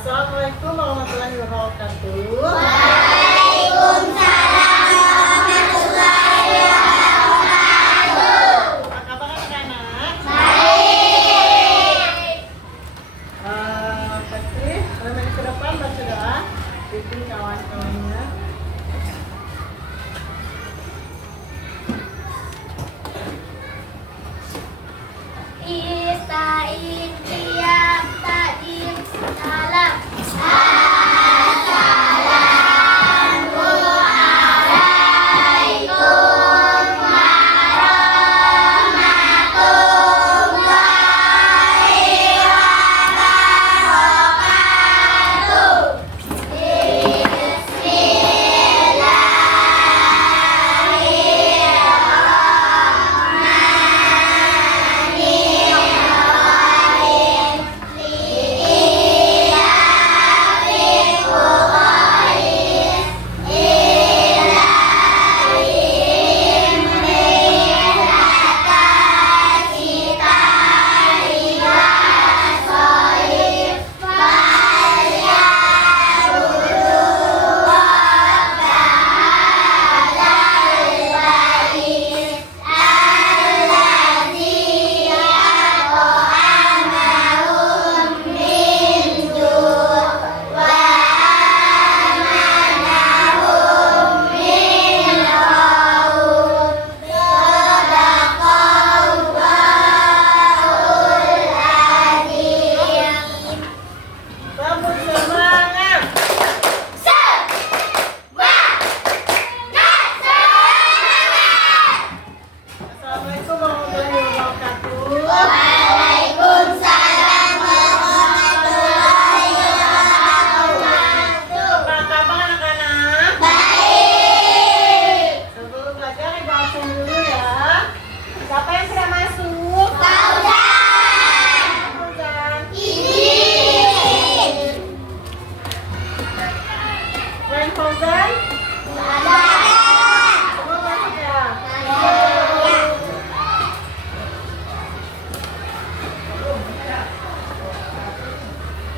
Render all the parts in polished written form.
Assalamualaikum warahmatullahi wabarakatuh. Waalaikumsalam warahmatullahi wabarakatuh. Apa kabar anak-anak? Baik. Pasti 5 menit ke depan baca doa. Bikin kawan-kawannya. Istain tiap tadim salam.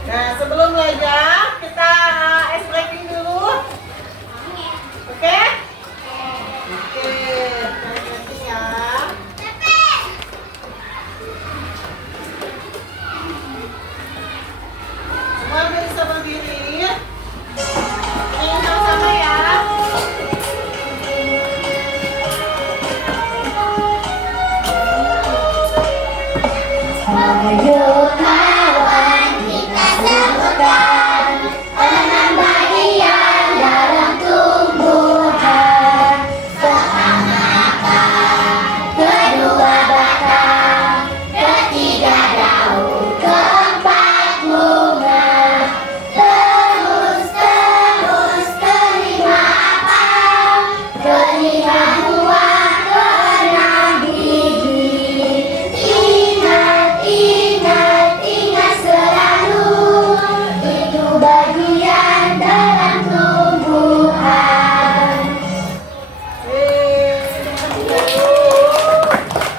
Nah, sebelum belajar kita ice breaking dulu. Oke? Oke, nanti ya. Semua bisa berdiri. Ini sama-sama ya. Ayo kawan kita sambutkan penambahdian dalam tumbuhan. Seangatan kedua batang, ketiga daun, keempat bunga. Terus kelima apa? Kelima buah, keenam biji. Ingat selalu itu bagian dalam tumbuhan.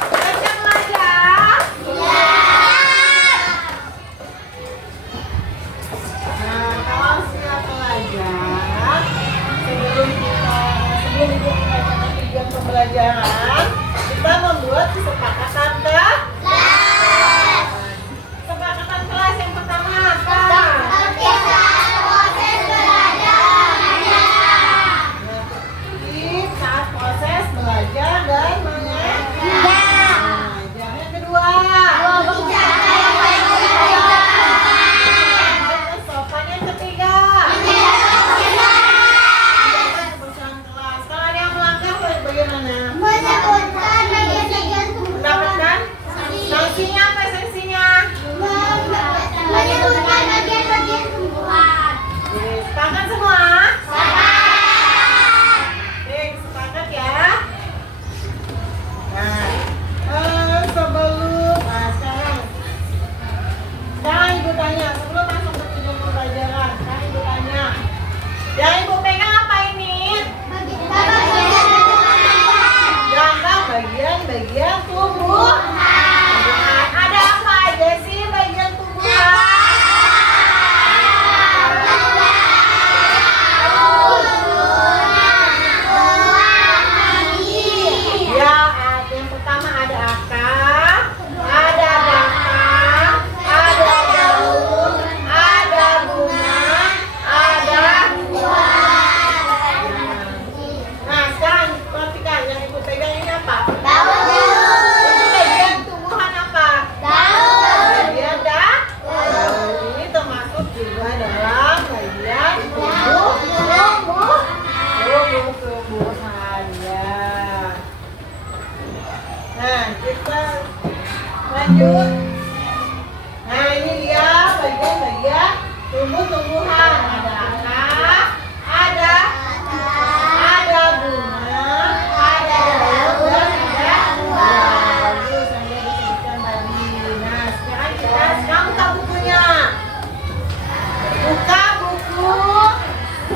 Baca belajar. Nah, kalau siap belajar, sebelum ibu membacakan tujuan pembelajaran, kita membuat kesepakatan kelas. Kesepakatan kelas yang pertama apa? Tertib saat proses belajar dan mengajar. Yang kedua, sopan. Yang ketiga, kebersihan kelas. Kalau ada yang melanggar bagaimana? Mendapatkan sanksinya apa sanksinya? Menyebutkan bagian-bagian tumbuhan. Sepakat semua? Oke, sepakat ya. Nah, sekarang ibu tanya sebelum masuk ke tujuan pembelajaran. Sekarang ibu tanya, yang ibu pegang apa ini? Gambar bagian-bagian tumbuhan. Ada apa aja sih bagian tumbuhan? Tumbuh-tumbuhan ada anak, ada bunga, ada daun dan ada buah. Bagus, Anda disebutkan tadi. Nah, sekarang buka bukunya. Buka buku.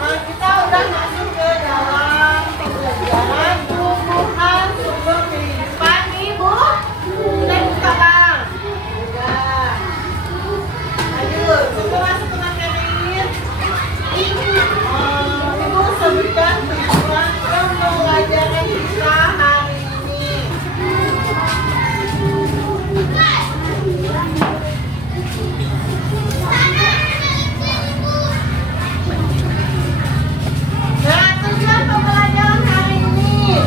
Nah, kita udah masuk ke dalam pembelajaran tumbuhan sumber kehidupan, Ibu. Sudah buka, Bang? Sudah. Ayo, coba masuk ke materi. Ibu sebutkan tujuan pembelajaran kita hari ini. Nah, tujuan pembelajaran hari ini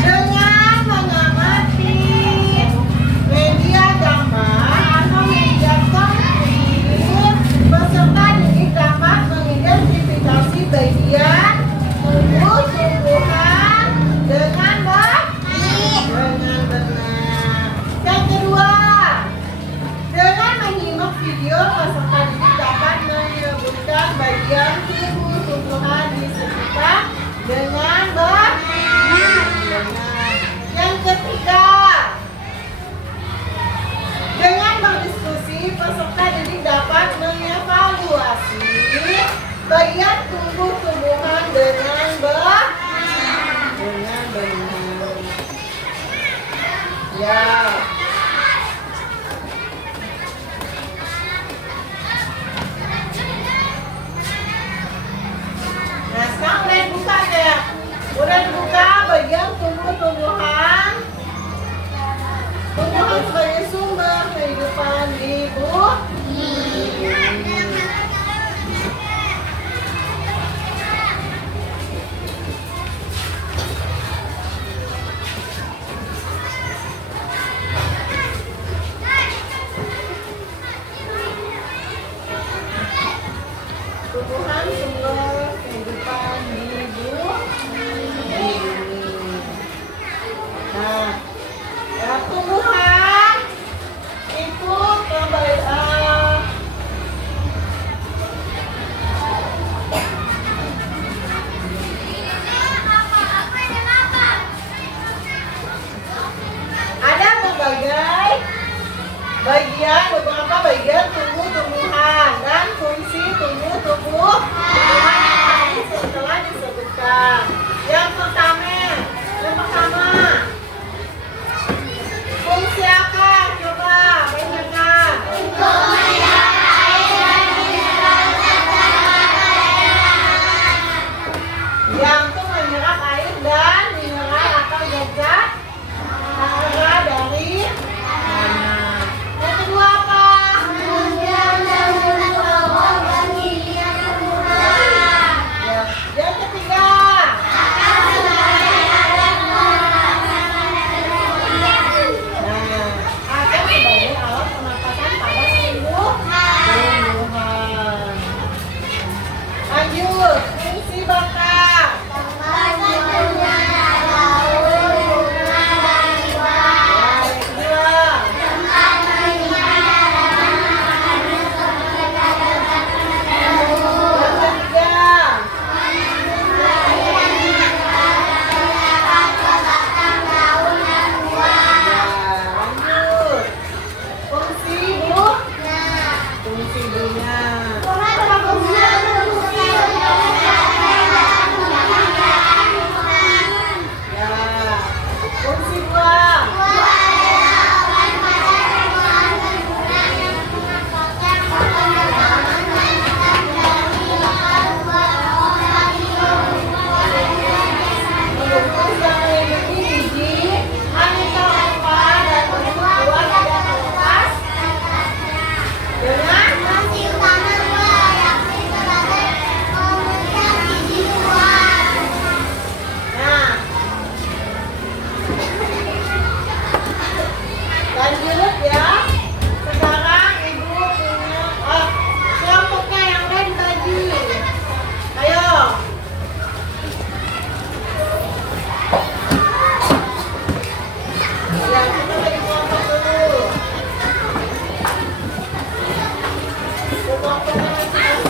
dengan mengamati media gambar atau media konkret, peserta didik dapat mengidentifikasi bagian tumbuh-tumbuhan dengan benar. Yang kedua, dengan menyimak video, peserta didik dapat menyebutkan bagian tumbuh-tumbuhan di sekitar dengan benar. Yang ketiga, dengan berdiskusi, peserta didik dapat mengevaluasi bagian tumbuh-tumbuhan dengan benar. Ya. Nah, sekarang udah dibuka ya. Udah dibuka bagian tumbuh-tumbuhan. Tumbuhan sebagai sumber kehidupan di bumi. Tumbuhan sumber kehidupan di bumi. Nah, ya, tumbuhan itu ada berbagai bagian, beberapa bagian tumbuh-tumbuhan dan fungsi tumbuh-tumbuhan yang tadi setelah disebutkan. Yang pertama, fungsi akar, coba bacakan. Yang itu menyerap air dan mineral atau zat hara dari tanah. Yang kedua apa? Yang ketiga. Akan sebagai alat pernapasan pada tumbuh-tumbuhan. Lanjut, fungsi bakar. Kita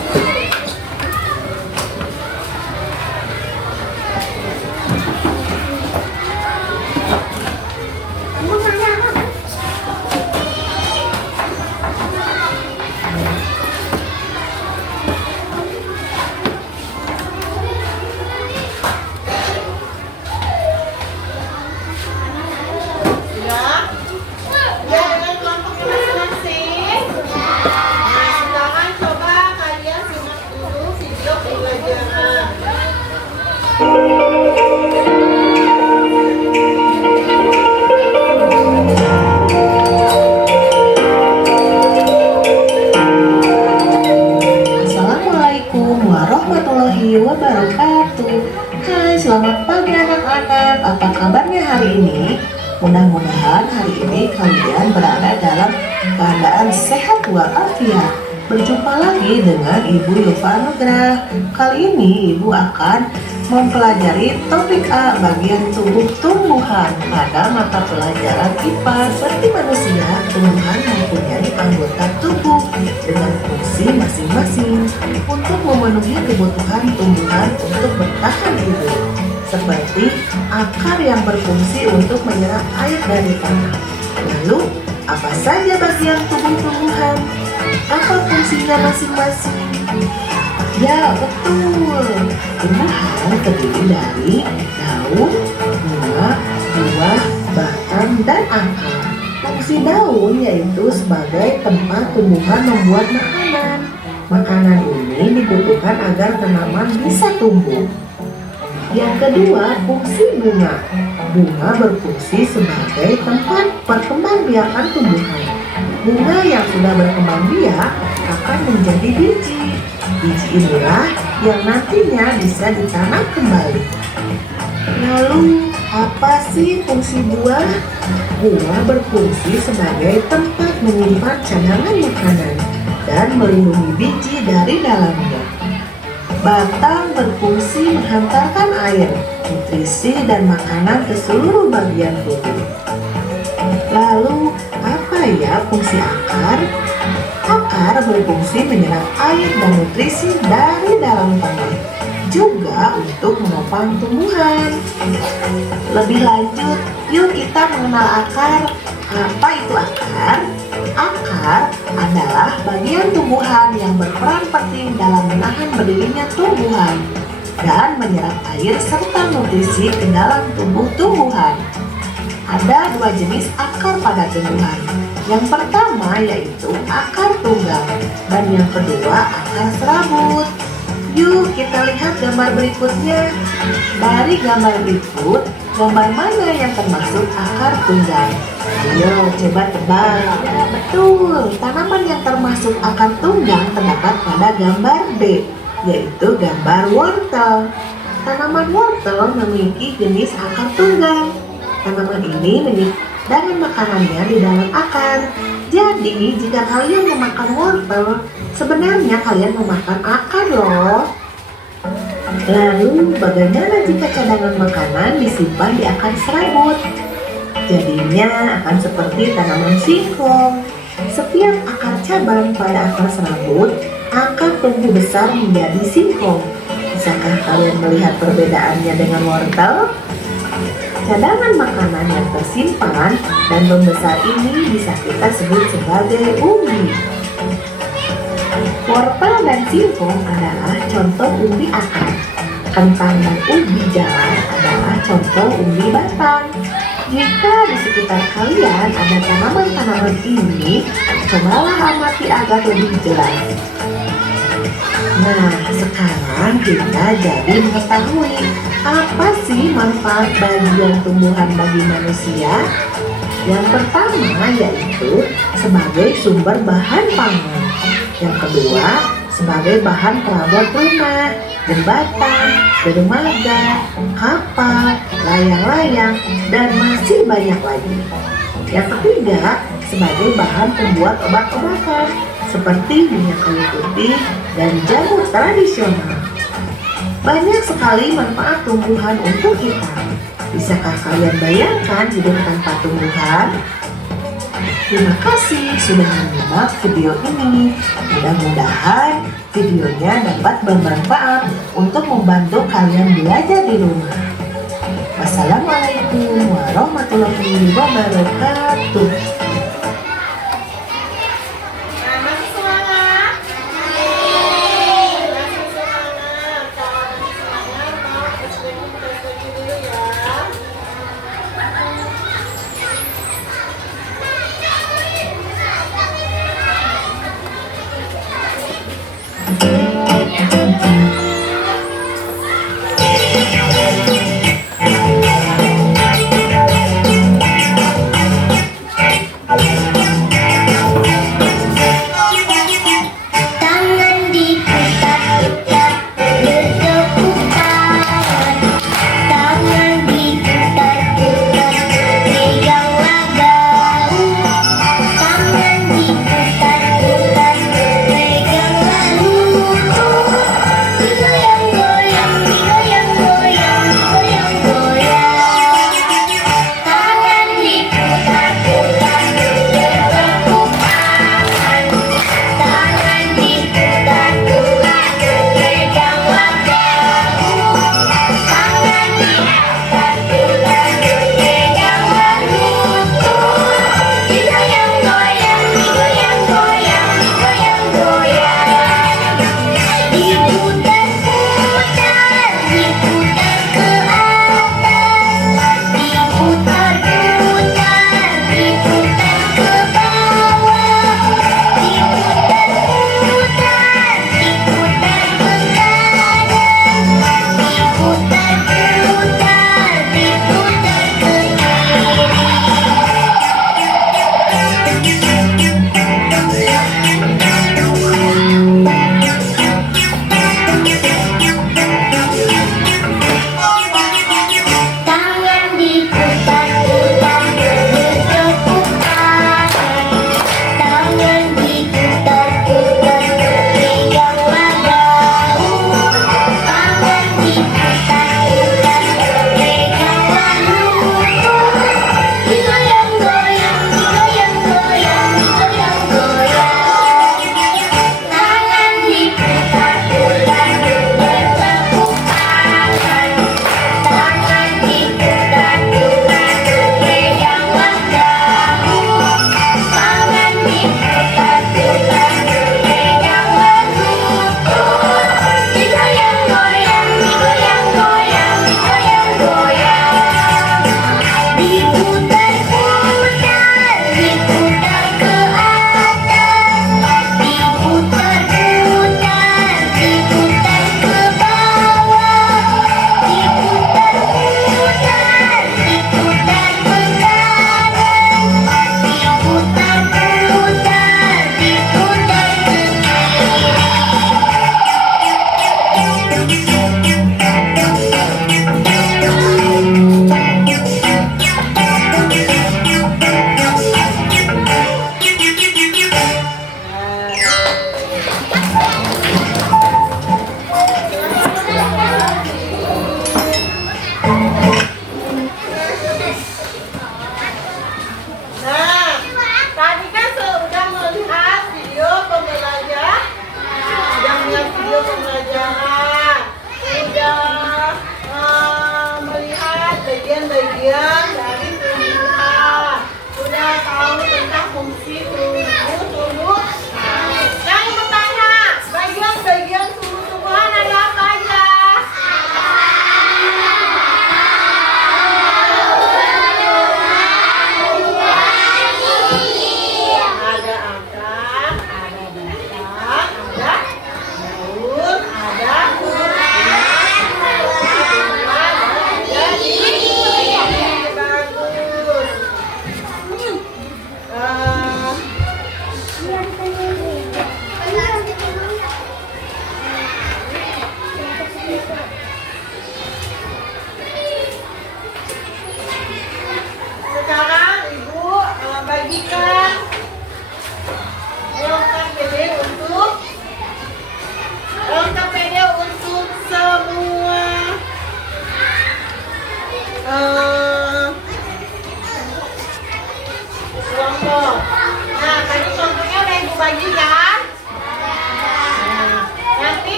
selamat pagi anak-anak. Apa kabarnya hari ini? Mudah-mudahan hari ini kalian berada dalam keadaan sehat walafiat. Berjumpa lagi dengan Ibu Yova Nugrah. Kali ini Ibu akan mempelajari topik A bagian tubuh tumbuhan pada mata pelajaran IPA. Seperti manusia, tumbuhan mempunyai anggota tubuh dengan fungsi masing-masing untuk memenuhi kebutuhan tumbuhan untuk bertahan hidup, seperti akar yang berfungsi untuk menyerap air dari tanah. Lalu, apa saja bagian tubuh tumbuhan? Apa fungsinya masing-masing? Ya, betul. Tumbuhan terdiri dari daun, bunga, buah, batang, dan akar. Fungsi daun yaitu sebagai tempat tumbuhan membuat makanan. Makanan ini dibutuhkan agar tanaman bisa tumbuh. Yang kedua, fungsi bunga. Bunga berfungsi sebagai tempat perkembangbiakan tumbuhan. Bunga yang sudah berkembang biak akan menjadi biji. Biji inilah yang nantinya bisa ditanam kembali. Lalu, apa sih fungsi buah? Buah berfungsi sebagai tempat menyimpan cadangan makanan dan melindungi biji dari dalamnya. Batang berfungsi menghantarkan air, nutrisi, dan makanan ke seluruh bagian tubuh. Lalu, apa ya fungsi akar? Akar berfungsi menyerap air dan nutrisi dari dalam tanah, juga untuk menopang tumbuhan. Lebih lanjut, yuk kita mengenal akar. Apa itu akar? Akar adalah bagian tumbuhan yang berperan penting dalam menahan berdirinya tumbuhan dan menyerap air serta nutrisi ke dalam tubuh tumbuhan. Ada dua jenis akar pada tumbuhan. Yang pertama yaitu akar tunggal dan yang kedua akar serabut. Yuk kita lihat gambar berikutnya. Dari gambar berikut, gambar mana yang termasuk akar tunggal? Ayo coba tebak. Ya betul, tanaman yang termasuk akar tunggal terdapat pada gambar B, yaitu gambar wortel. Tanaman wortel memiliki jenis akar tunggal. Tanaman ini menyimpan makanannya di dalam akar. Jadi, jika kalian memakan wortel, sebenarnya kalian memakan akar loh. Lalu, bagaimana jika cadangan makanan disimpan di akar serabut? Jadinya akan seperti tanaman singkong. Setiap akar cabang pada akar serabut akan tumbuh besar menjadi singkong. Bisakah kalian melihat perbedaannya dengan wortel? Cadangan makanan yang tersimpan dan membesar ini bisa kita sebut sebagai umbi. Wortel dan singkong adalah contoh umbi akar. Kentang dan umbi jalar adalah contoh umbi batang. Jika di sekitar kalian ada tanaman-tanaman ini, cobalah amati agar lebih jelas. Nah, sekarang kita jadi mengetahui apa sih manfaat bagian tumbuhan bagi manusia. Yang pertama yaitu sebagai sumber bahan pangan. Yang kedua sebagai bahan perabot rumah, jembatan, dermaga, kapal, layang-layang, dan masih banyak lagi. Yang ketiga sebagai bahan pembuat obat-obatan seperti minyak kayu putih dan jamu tradisional. Banyak sekali manfaat tumbuhan untuk kita. Bisakah kalian bayangkan hidup tanpa tumbuhan? Terima kasih sudah menyimak video ini. Mudah-mudahan videonya dapat bermanfaat untuk membantu kalian belajar di rumah. Wassalamualaikum warahmatullahi wabarakatuh. Masih semangat? Masih semangat. Kalau masih semangat, mau SPG dulu ya. Tangan diputar-putar, bertepuk tangan.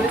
Ada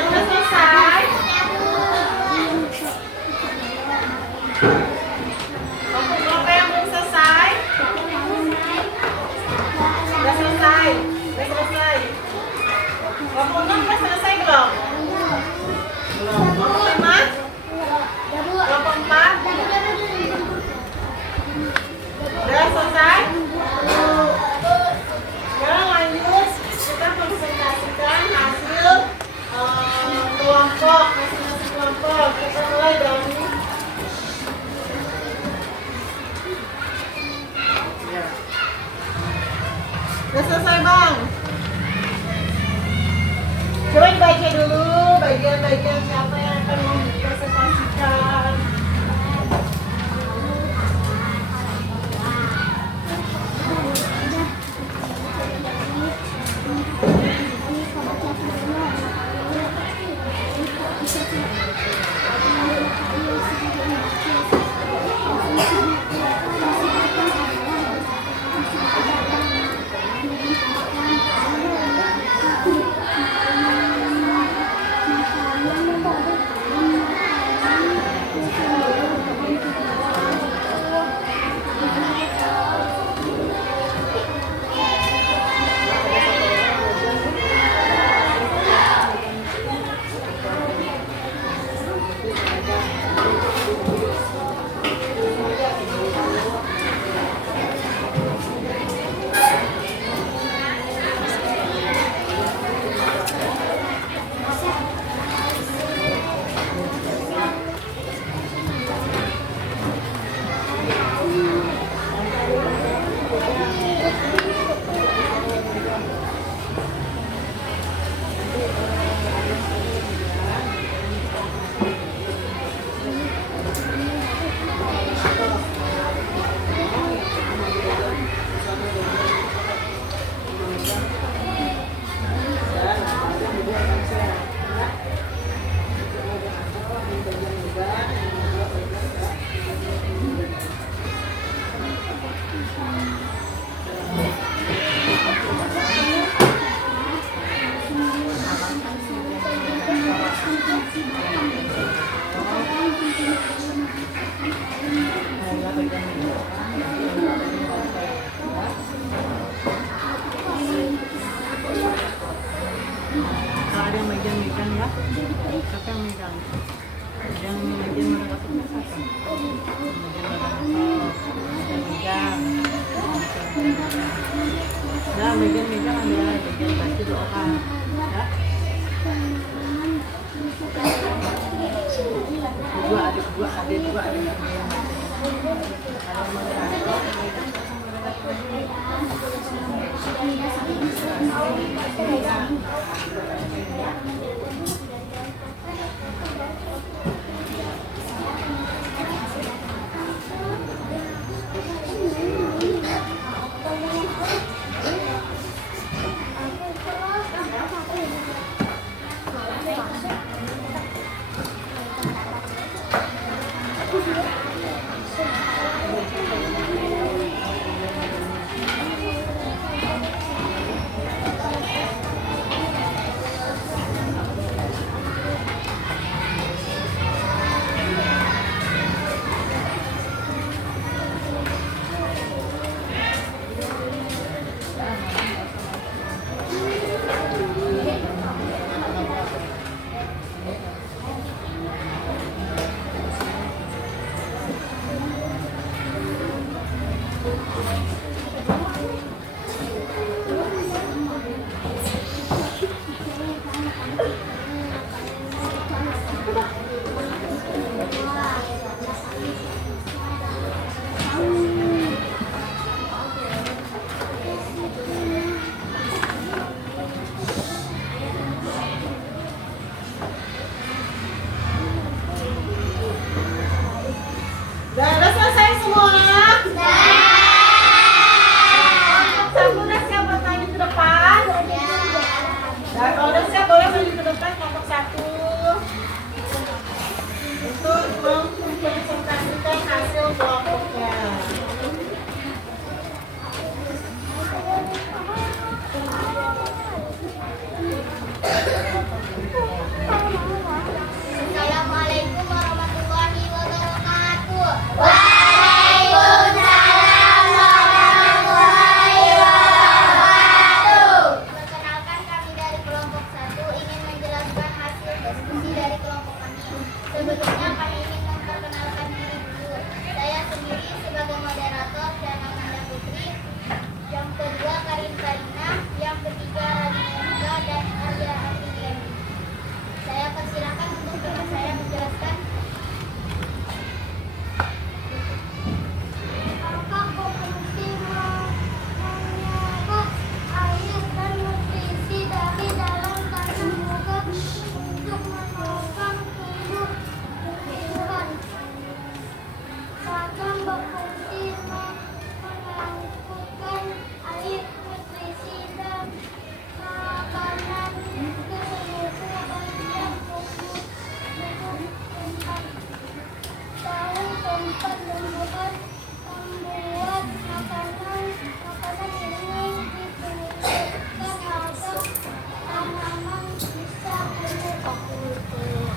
yang udah selesai? Kelompok yang belum selesai? Udah selesai? Udah selesai? Kelompok 6 udah selesai belum? Belum. Kelompok 5? Kelompok 4? Udah selesai? Sekarang lanjut, kita presentasikan hasil kelompok, masing-masing kelompok. Kita mulai dari udah selesai bang? Coba dibaca dulu bagian-bagian siapa yang akan mempresentasikan. Ada yang megang-megang ya. Siapa yang megang? Yang megang mereka punya siapa? Megang. Nah, megang-megang ada megang pasti doa. Ya. Dua adik dua adik dua adik. diskusi dari kelompok kami. Sebelumnya kami ingin memperkenalkan diri dulu. Saya sendiri sebagai moderator dan Amanda Putri. Yang kedua Karin Karina, yang ketiga Radina dan Arya Afriliani. Saya persilakan untuk teman saya menjelaskan. Apakah fungsi menyerap air dan nutrisi dari dalam tanah juga untuk menopang tumbuh-tumbuhan? Bahkan berfungsi mengangkutkan air, nutrisi dan makanan ke seluruh bagian tubuh tumbuhan. Tahu tempat tumbuhan membuat makanan ini ditumbuhkan agar tanaman bisa tumbuh.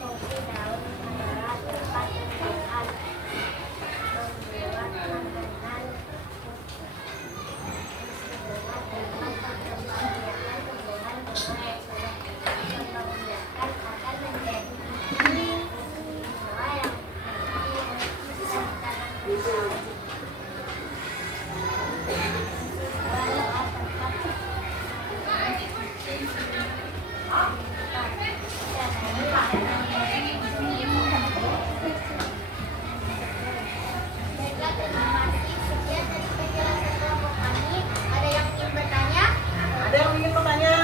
Fungsi daun adalah tempat tumbuhan membuat makanan akan menjadi semua yang Baiklah, terima kasih. Sekian dari penjelasan kelompok kami. Ada yang ingin bertanya? Ada yang ingin bertanya?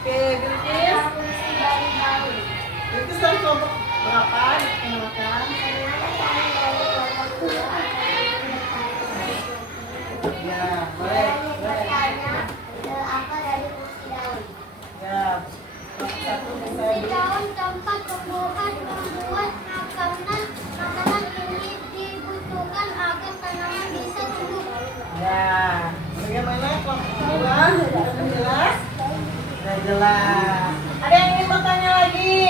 Oke, Bilkis. Fungsi dari daun. Bilkis dari kelompok berapa? Dikenalkan. Ya, boleh. Apa dari fungsi daun? Ya, satu bisa Fungsi daun tempat tumbuhan membuat makanan ini dibutuhkan agar tanaman bisa tumbuh. Ya, bagaimana kelompok kedua? Sudah jelas? Sudah jelas. Ada yang ingin bertanya lagi?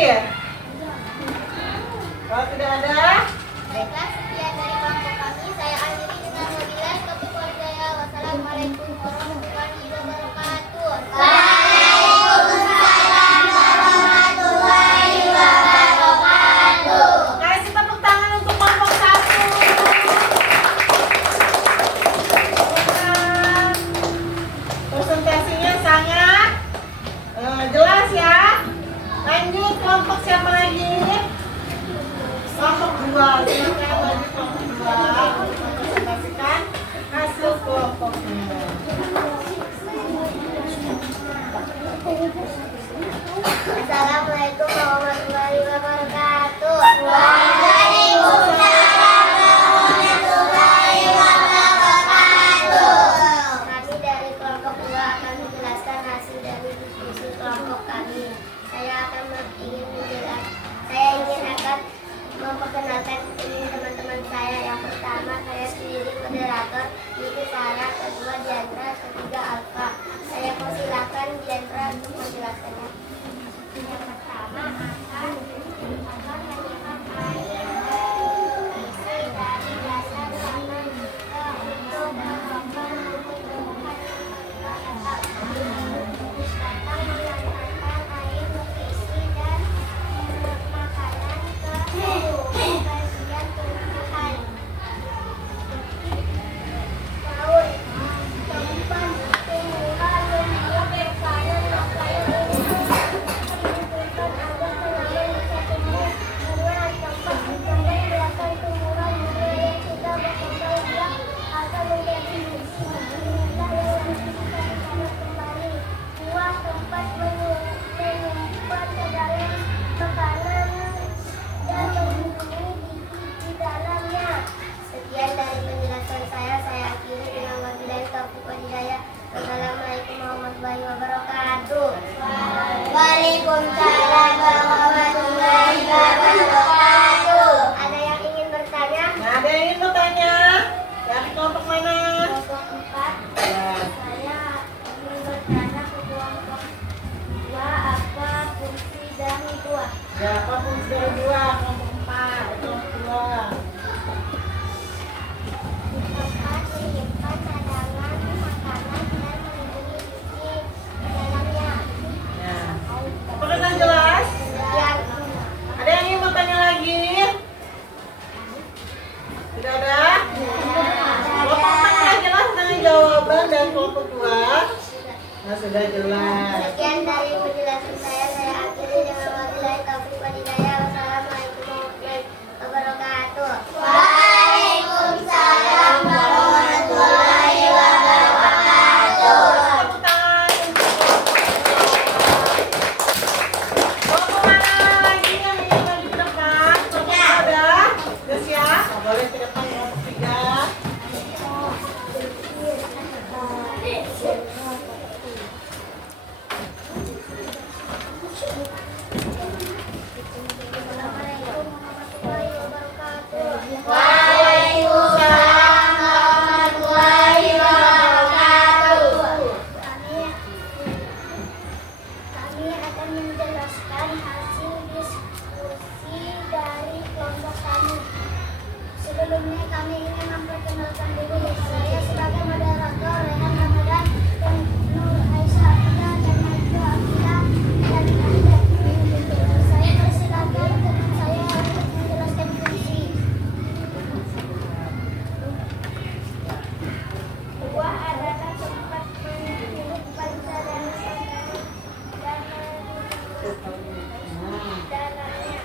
Kalau tidak ada, Baiklah, sekian dari kelompok kami. Saya akhiri dengan wabillahi taufiq wal hidayah. Wassalamualaikum warahmatullahi wabarakatuh. Waalaikumsalam warahmatullahi wabarakatuh. kasih tepuk tangan untuk kelompok satu. Presentasinya sangat jelas ya. Lanjut kelompok siapa lagi? Kelompok dua. Silakan lagi kelompok dua untuk mempresentasikan hasil kelompoknya. Assalamualaikum warahmatullahi wabarakatuh. Kami dari kelompok 2 akan menjelaskan hasil dari diskusi kelompok kami. Saya akan memperkenalkan ini teman-teman saya. Yang pertama, saya sendiri moderator, Niki Sarah, kedua Diandra, ketiga Alfa. Saya persilakan Diandra untuk menjelaskannya. Yang pertama akan menyiapkan air isi dari dasar tanah untuk menopang tumbuhan. Datang mengantarkan air, nutrisi dan makanan ke seluruh bagian tumbuhan. Tahun tempat tumbuhan membuat makanan dibutuhkan agar tanaman bisa tumbuh. Kedua, tempat berkembang biakan tumbuhan bunga yang sudah berkembang biak akan menjadi bunga yang bisa ditanam kembali. Dua, tempat menyimpan cadangan makanan dan melindungi biji di dalamnya. Sekian dari penjelasan saya akhiri dengan wabillahi taufiq wal hidayah. Wassalamualaikum warahmatullahi wabarakatuh. Waalaikumsalam warahmatullahi wabarakatuh. Ada yang ingin bertanya? Nah, ada yang ingin bertanya? Dari kelompok mana? Kelompok 4. Ya. Saya ingin bertanya ke kelompok 2, apa fungsi dari 2? Ya, apa fungsi dari dua? Kelompok empat, kelompok dua. Tempat menyimpan cadangan makanan dan melindungi biji. sudah jelas. Sekian dari penjelasan saya akhiri dengan wabillahi taufiq wal hidayah. Wassalamualaikum warahmatullahi wabarakatuh. Waalaikumsalam warahmatullahi wabarakatuh. Mau kemana lagi yang ingin maju ke depan? Udah siap? Boleh ke depan kelompok 3. Assalamualaikum warahmatullahi wabarakatuh. Waalaikumsalam warahmatullahi wabarakatuh. Kami akan menjelaskan hasil diskusi dari kelompok kami. Sebelumnya kami ingin memperkenalkan diri. Saya sebagai moderator Rehan Ramadan dan Nur Aisyah dan Najwa Afila dan Anda. Saya persilakan saya untuk menjelaskan fungsi. Buah adalah tempat menghirup pancaran dan dalamnya.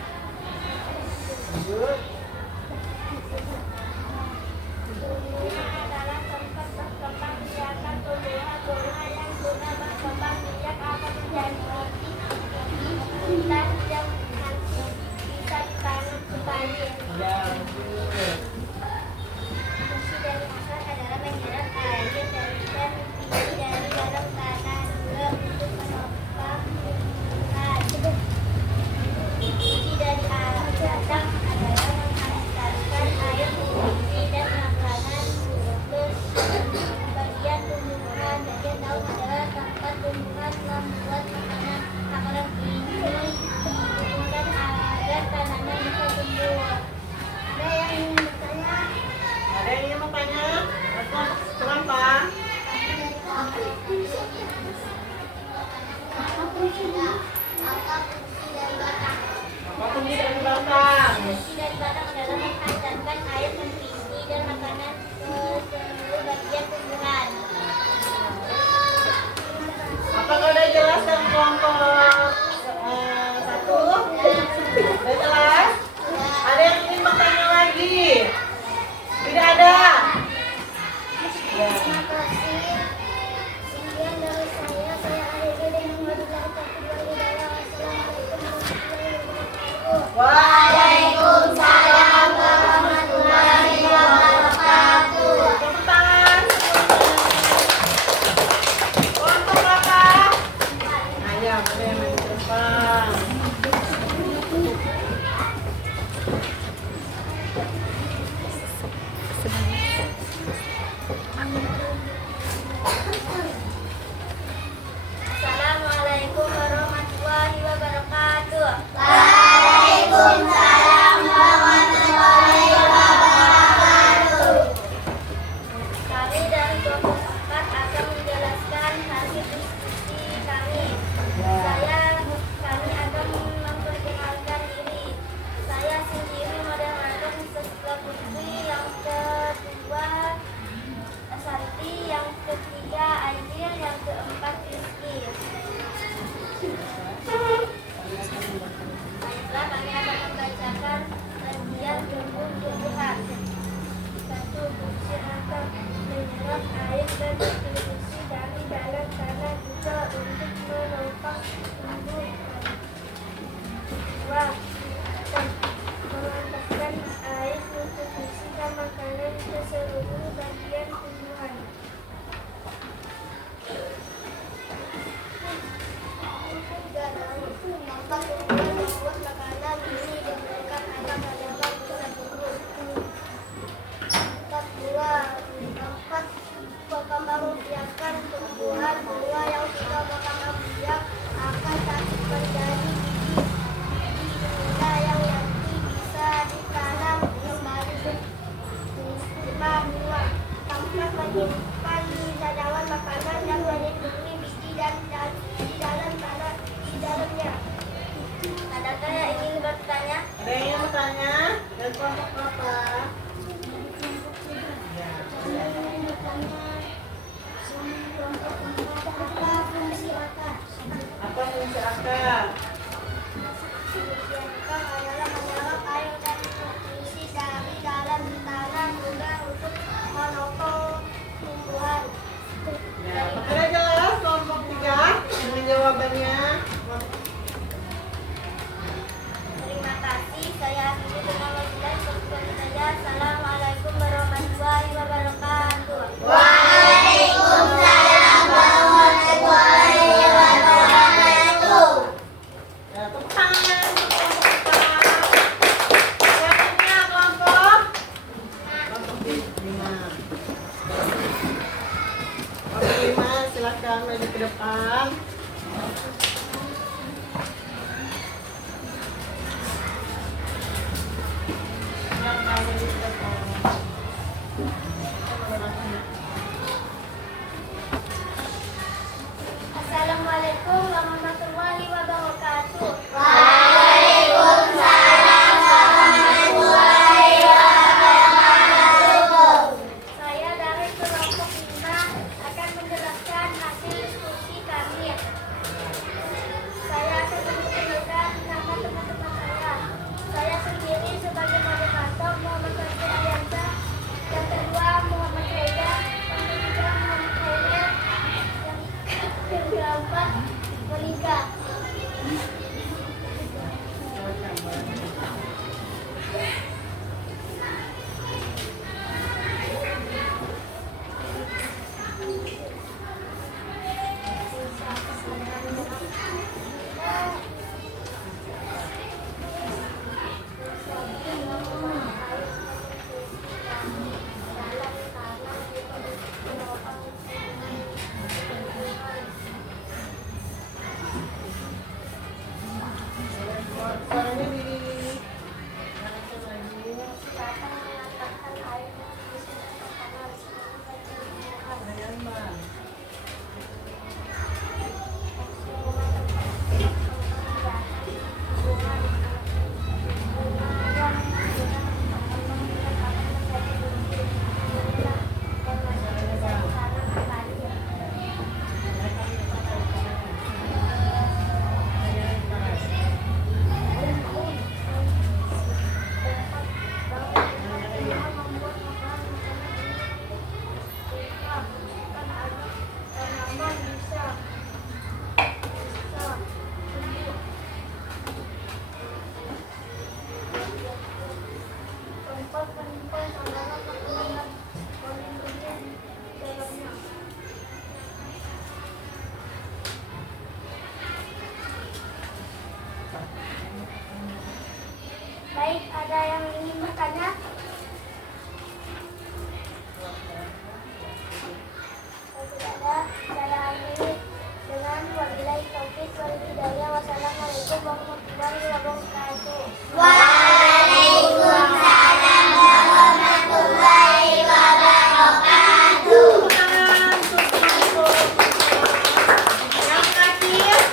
Tumbuhan adalah tempat berkembang biakan tumbuhan-tumbuhan yang sudah berkembang biak akan menjadi hutan yang nanti bisa ditanam kembali. Fungsi dari akar adalah menyerap air dari dan biji dari dalam tanah juga untuk menopang tumbuhan. Fungsi dari batang adalah menghantarkan air, biji dan makanan ke bagian tumbuhan. Bagian daun adalah tempat tumbuhan membuat makanan. Akar ini dihubungkan agar tanaman bisa tumbuh. Ada yang ingin bertanya? Ada yang ingin bertanya? Kenapa? Apa fungsi dari batang? Apa fungsi dari batang? Fungsi dari batang adalah menghantarkan air, biji dan makanan ke seluruh bagian tumbuhan. Apakah udah jelas dari kelompok 1? Udah jelas? Ada yang ingin bertanya lagi? Tidak ada? Ya. Terima kasih. Sekian dari saya akhiri dengan wabillahi taufiq wal hidayah. Wassalamualaikum warahmatullahi wabarakatuh. Waalaikumsalam warahmatullahi wabarakatuh. Tepuk tangan. Kelompok berapa? Ayo, boleh maju ke depan. Assalamualaikum warahmatullahi wabarakatuh. Waalaikumsalam warahmatullahi wabarakatuh. Kami dari kelompok 4 akan menjelaskan hasil diskusi kami. Kami akan memperkenalkan diri. Saya sendiri moderator setelah putri, yang kedua Santi, yang ketiga Aidil, yang keempat Rizky. Baiklah, kami akan membacakan bagian tumbuh-tumbuhan. 1. Fungsi akar menyerap air dan distribusi dari dalam tanah juga untuk menopang tumbuhan. 2. Mengantarkan air, nutrisi dan makanan ke seluruh bagian tumbuhan. 3. Daun tempat tumbuhan membuat makanan ini diberikan agar tanaman bisa tumbuh. 4. Tempat berkembang biakan tumbuhan bunga yang sudah berkembang biak akan menjadi biji ke depan. Assalamualaikum warahmatullahi wabarakatuh. Waalaikumsalam warahmatullahi wabarakatuh. Saya dari kelompok 5 akan menjelaskan hasil diskusi kami. Saya akan memperkenalkan nama teman-teman saya. Saya sendiri sebagai moderator Muhammad Syafiq Ariansyah. Yang kedua Muhammad Reza. Yang ketiga Muhammad Khairil. Yang keempat Monika. Suaranya di Baik, ada yang ingin bertanya? Kalau tidak ada, saya akhiri dengan wabillahi taufiq wal hidayah. Wassalamualaikum warahmatullahi wabarakatuh. Waalaikumsalam warahmatullahi wabarakatuh. Yang terakhir.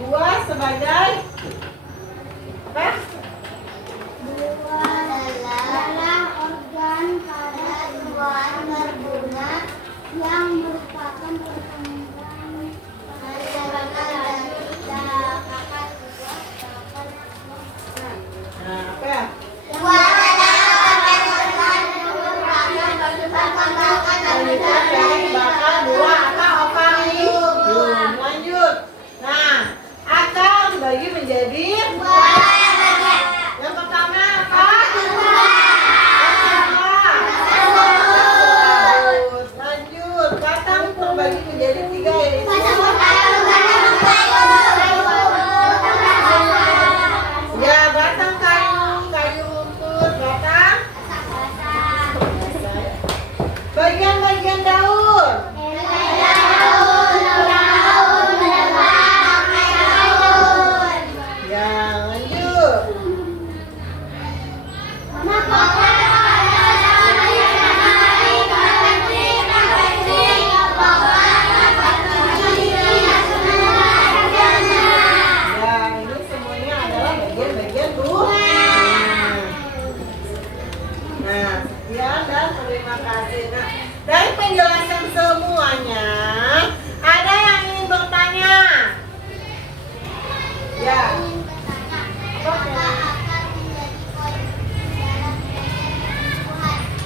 Dua sebagai apa? Dua adalah organ pada tumbuhan berbunga yang merupakan perkembangan dari kakak tua kakak. Nah, apa ya? Dua adalah organ yang merupakan perkembangan dari Dari bakal dua apa ovarium. Lanjut. Nah, akar dibagi menjadi yang pertama apa? Lanjut. Batang terbagi menjadi tiga yaitu ya batang kayu, kayu rumput, batang bagian-bagian daun. Ya, lanjut. Ya, ini semuanya adalah bagian-bagian tuh. Nah, sekian dan terima kasih. Nah, dari penjelasan semuanya, ada yang ingin bertanya? Ya.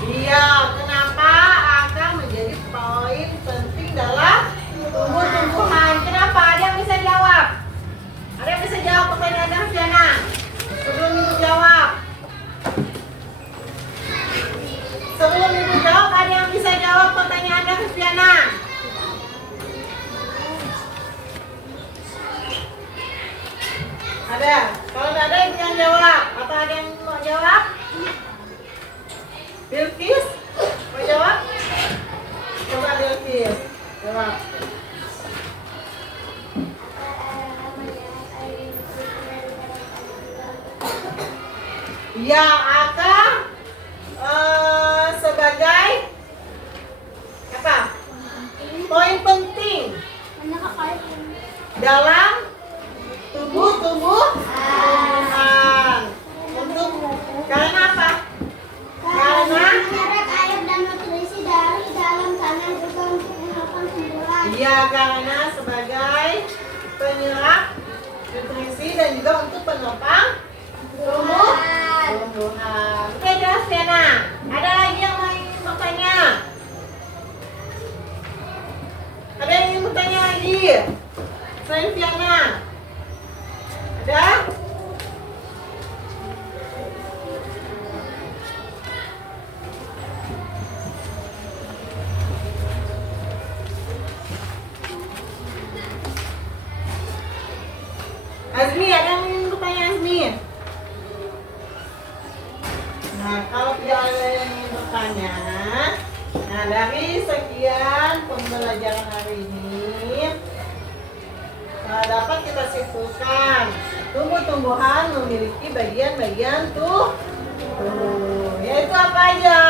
Iya, kenapa akar menjadi poin penting dalam tumbuh-tumbuhan? Kenapa? Ada yang bisa jawab? Ada yang bisa jawab pertanyaan Adam Fiana? Sebelum ibu jawab. Sebelum ibu jawab, ada yang bisa jawab pertanyaan Adam Fiana? Ada? Kalau tidak ada, ibu yang jawab. Atau ada yang mau jawab? Bilkis? Mau jawab? Coba Bilkis. Jawab. Ya, akar sebagai apa? Poin penting dalam tumbuh-tumbuhan. Untuk karena apa? Karena menyerap air dan nutrisi dari dalam tanah juga untuk mengembangkan tumbuhan. iya, karena sebagai penyerap nutrisi dan juga untuk penopang tumbuhan. Oke, jelas ya. Nah, ada lagi yang mau ingin bertanya? Ada yang ingin bertanya lagi? Selain Fiana? Ada? Azmi, ada yang ingin bertanya Azmi? Nah, kalau tidak ada yang ingin bertanya, nah dari sekian pembelajaran hari ini dapat kita simpulkan tumbuh-tumbuhan memiliki bagian-bagian tubuh, yaitu apa aja?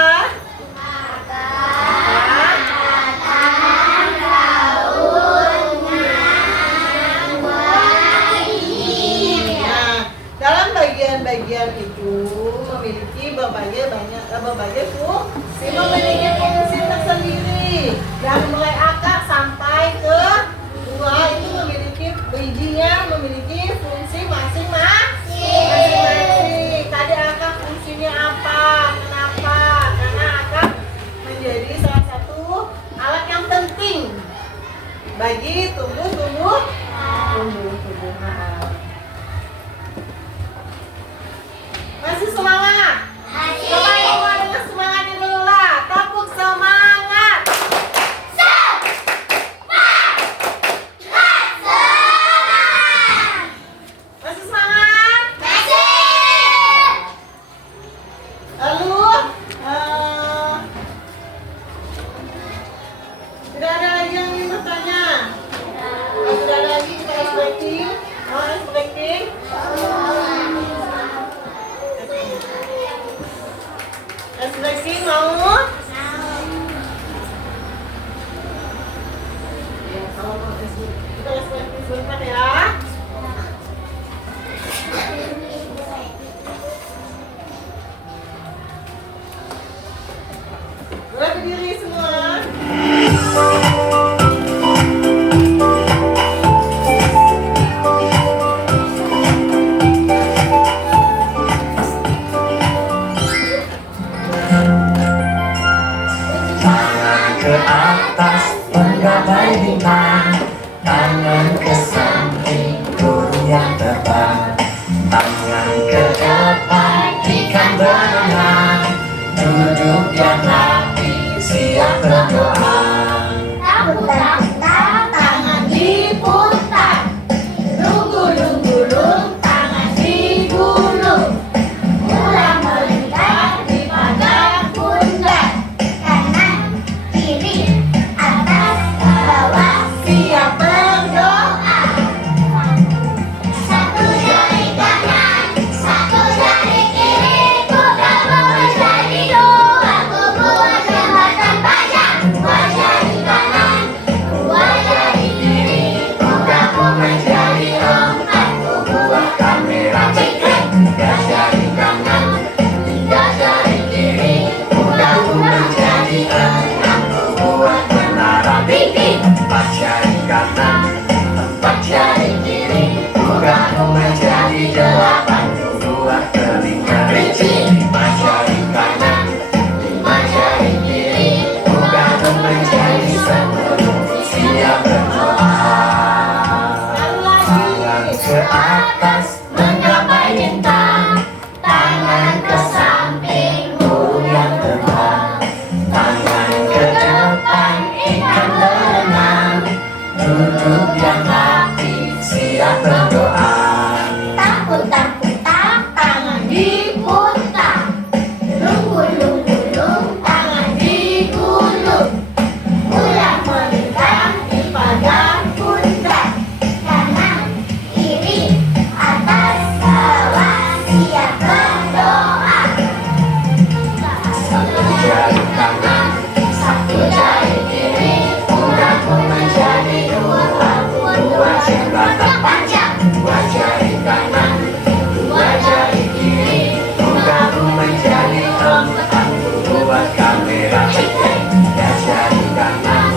Nah, dalam bagian-bagian itu memiliki berbagai fungsi, memiliki fungsi tersendiri. Dari mulai akar sampai ke buah itu memiliki bijinya memiliki fungsi masing-masing. Tadi akar fungsinya apa? Kenapa? Karena akar menjadi salah satu alat yang penting bagi tumbuh-tumbuhan. Masih semangat? Coba semua dengan semangatnya dulu lah. Tepuk semangat. Masih semangat? Lalu tidak ada lagi yang ingin bertanya? Kalau tidak ada lagi kita ice breaking. Mau ice breaking? Ice breaking mau? Ya, kalau mau ice breaking, kita ice breaking sebentar ya. ke atas menggapai bintang, tangan ke samping burung yang terbang, tangan ke depan ikan berenang, duduk yang rapi siap berdoa. Putar-putar tangan diputar, lunggu-lunggu-lung tangan digulung, ular melintang di pagar pundak, kanan kiri atas bawah siap berdoa. Satu jari kanan, satu jari kiri, punggungku menjadi dua jembatan panjang. Dua jari kanan, dua jari kiri, punggungku menjadi empat, buat kamera cetek. Tiga jari kanan,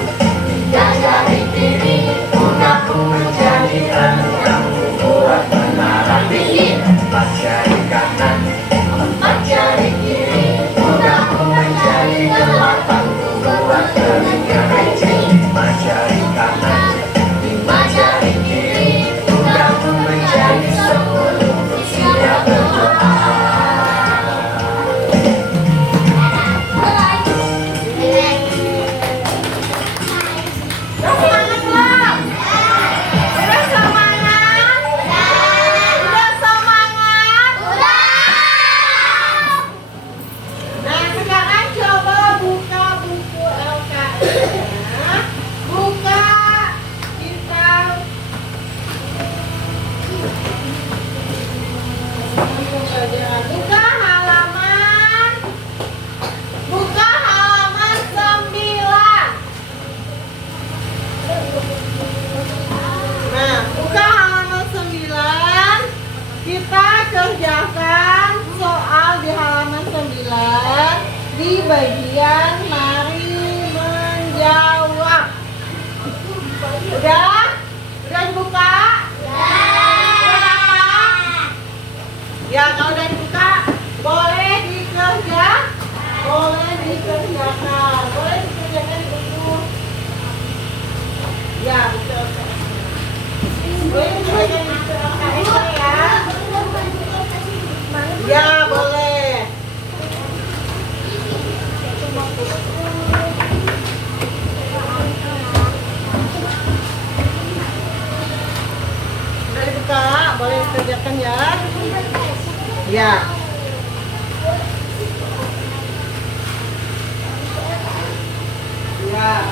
tiga jari kiri, punggungku menjadi enam, buat menara tinggi. Empat jari kanan, empat jari kiri, punggungku menjadi delapan, buat telinga kencing. Lima jari kanan, lima jari kiri, punggungku menjadi 10, siap berdoa. Udah semangat? Udah semangat? Nah, sekarang coba buka buku LKS-nya. Buka kita. Buka halaman. Buka halaman 9. Nah, buka halaman 9. Kita kerjakan soal di halaman 9 di bagian mari menjawab. Udah? Udah dibuka? Ya, kalau udah dibuka, boleh dikerjakan. Boleh dikerjakan. Boleh dikerjakan dulu. Ya, betul. Boleh dikerjakan di ya. Ya, boleh. Udah dibuka, boleh dikerjakan ya. Ya. Ya.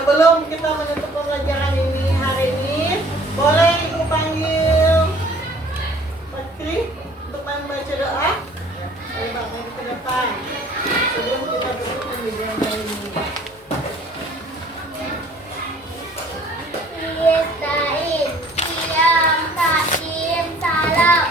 Sebelum kita menutup pembelajaran ini hari ini, boleh Ibu panggil Pak Kri untuk membaca doa. Ayo Pak, mari ke depan. Sebelum kita tutup pembelajaran hari ini. Yestain, Qiyam, Kaim, Salam.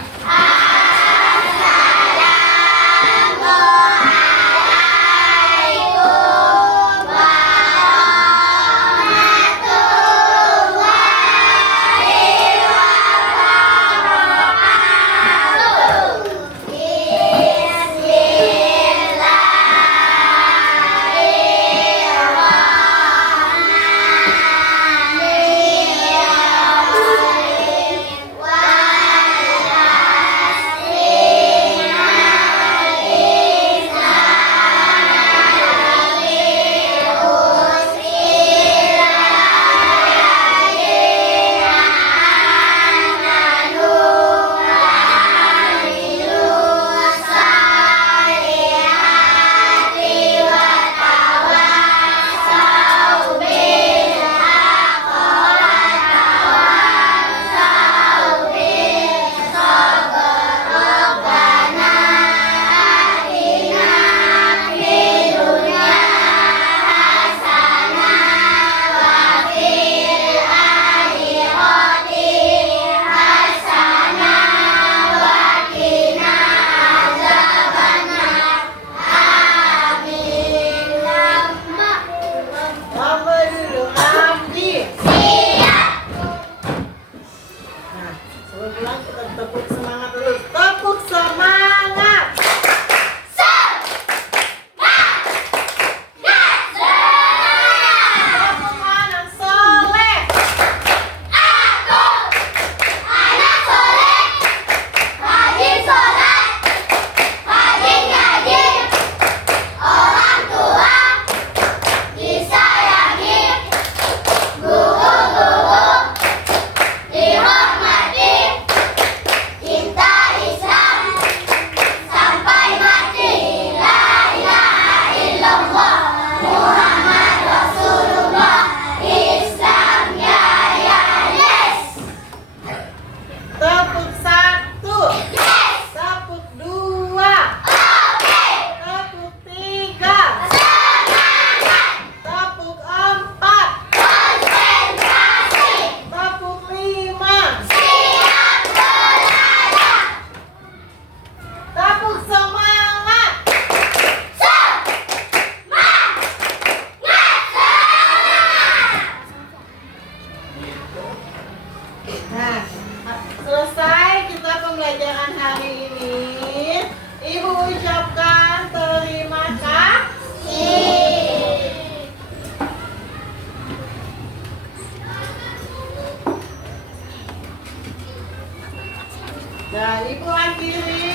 Mama dulu, Amdi. Nah, sebelum pulang kita tepuk semangat dulu. Tepuk semangat. Tepuk anak soleh. Tepuk satu. Tepuk dua. Tepuk tiga. Tepuk empat. Tepuk lima. Tepuk semangat. Nah, selesai kita pembelajaran hari ini. Ibu ucapkan terima kasih. Dan Ibu akhiri